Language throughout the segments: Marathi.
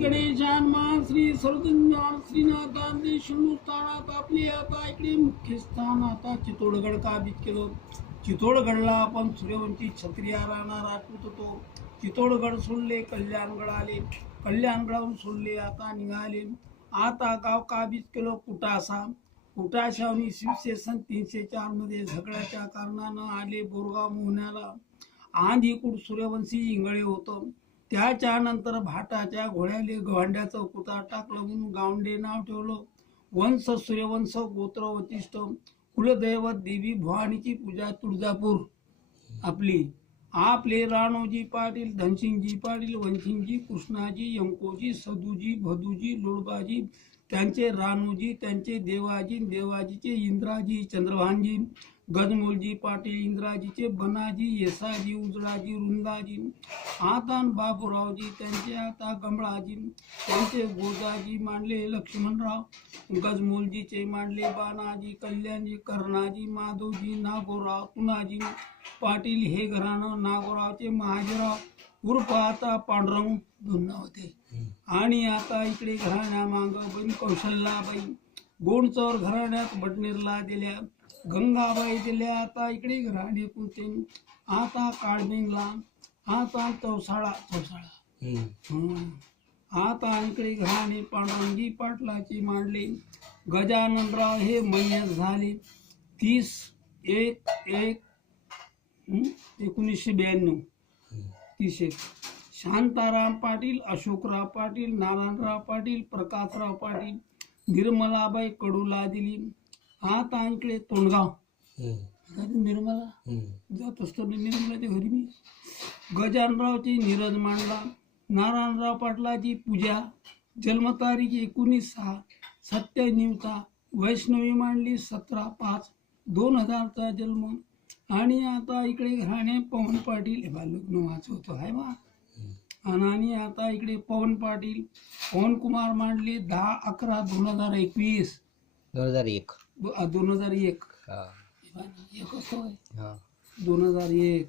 गणेशान श्री सर्वज्ञान श्रीनाथान देशमुखानात आपले आता इकडे मुख्य स्थान आता चितोडगड काबीज केलं. चितोडगडला आपण सूर्यवंशी क्षत्रिया राहणार राजपूत होतो. चितोडगड सोडले, कल्याणगड आले, कल्याणगडाहून सोडले, आता निघाले. आता गाव काबीज केलं कुटासा. कुटाशाहून इसवी सन 304 मध्ये झगड्याच्या कारणानं आले बोरगाव मोहण्याला. आंधीकूट सूर्यवंशी इंगळे होतं. त्याच्यानंतर भाटाच्या घोड्याले गव्हांड्याचं कुटार टाकलं म्हणून गावंडे नाव ठेवलं. वंश सूर्यवंश, गोत्र वशिष्ठ, कुलदैवत देवी भवानीची पूजा तुळजापूर आपली. आपले राणोजी पाटील, धनसिंगजी पाटील, वनसिंगजी, कृष्णाजी, यंकोजी, सदूजी, भदूजी, लोडबाजी, त्यांचे राणोजी, त्यांचे देवाजी, देवाजीचे इंद्राजी, चंद्रभानजी, गजमोलजी पाटील, इंद्राजीचे बनाजी, येसाजी, उजळाजी, रुंदाजी, आता बाबूरावजी, त्यांचे आता गमळाजी, त्यांचे गोदाजी मांडले लक्ष्मणराव, गजमोलजीचे मांडले बानाजी, कल्याणजी, कर्णाजी, माधवजी, नागोराव, तुनाजी पाटील हे घराणं नागोरावचे महाजीराव उर्फ आता पांडुरंग दोन नाव होते. आणि आता इकडे घराण्यामांग बहीण कौशल्याबाई, गोंडचौर घराण्यात बडनेरला दिल्या, गंगाबाई दिल्या. आता इकडे घराणे पुते, आता काळबिंगला, आता चौसाळा आता इकडे घराणे पांडुरंगी पाटलाचे मांडले. गजाननराव हे मय्यत झाले 30/1/1992. 30. शांताराम पाटील, अशोकराव पाटील, नारायणराव पाटील, प्रकाशराव पाटील, निर्मलाबाई कडूला दिली. आता इकडे तोंडगाव निर्मला जात असतो निर्मलाच्या घरी मी. गजानरावची नीरज मांडला. नारायणराव पाटलाची पूजा, जन्मतारीख 19/6/97चा. वैष्णवी मांडली 17/5/2000चा जन्म. आणि आता इकडे घराणे पवन पाटील हे लग्न वाचवतो आहे बा. आणि आता इकडे पवन पाटील, पवन कुमार मांडले 10/11/2021. 2001 2001.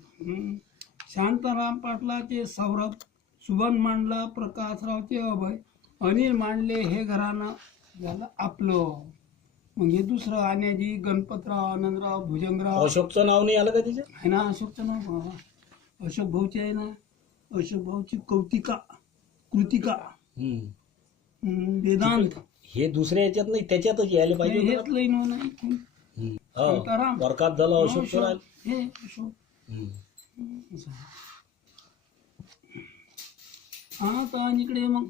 शांताराम पाटलाचे सौरभ, सुबन मांडला, प्रकाशरावचे अभय, अनिल मांडले हे घराणं झालं आपलं. मग हे दुसरं आण्याजी, गणपतराव, आनंदराव, भुजंगराव. अशोकचं नाव नाही आलं का तिचं? आहे ना अशोकचं नाव, अशोक भाऊची आहे ना. अशोक भाऊची कौतिका, कृतिका, वेदांत. हे दुसऱ्या याच्यात नाही त्याच्यातच यायला पाहिजे. हेच लाईन नाही. वरकात झालं अशोक हे अशोक. आता इकडे मग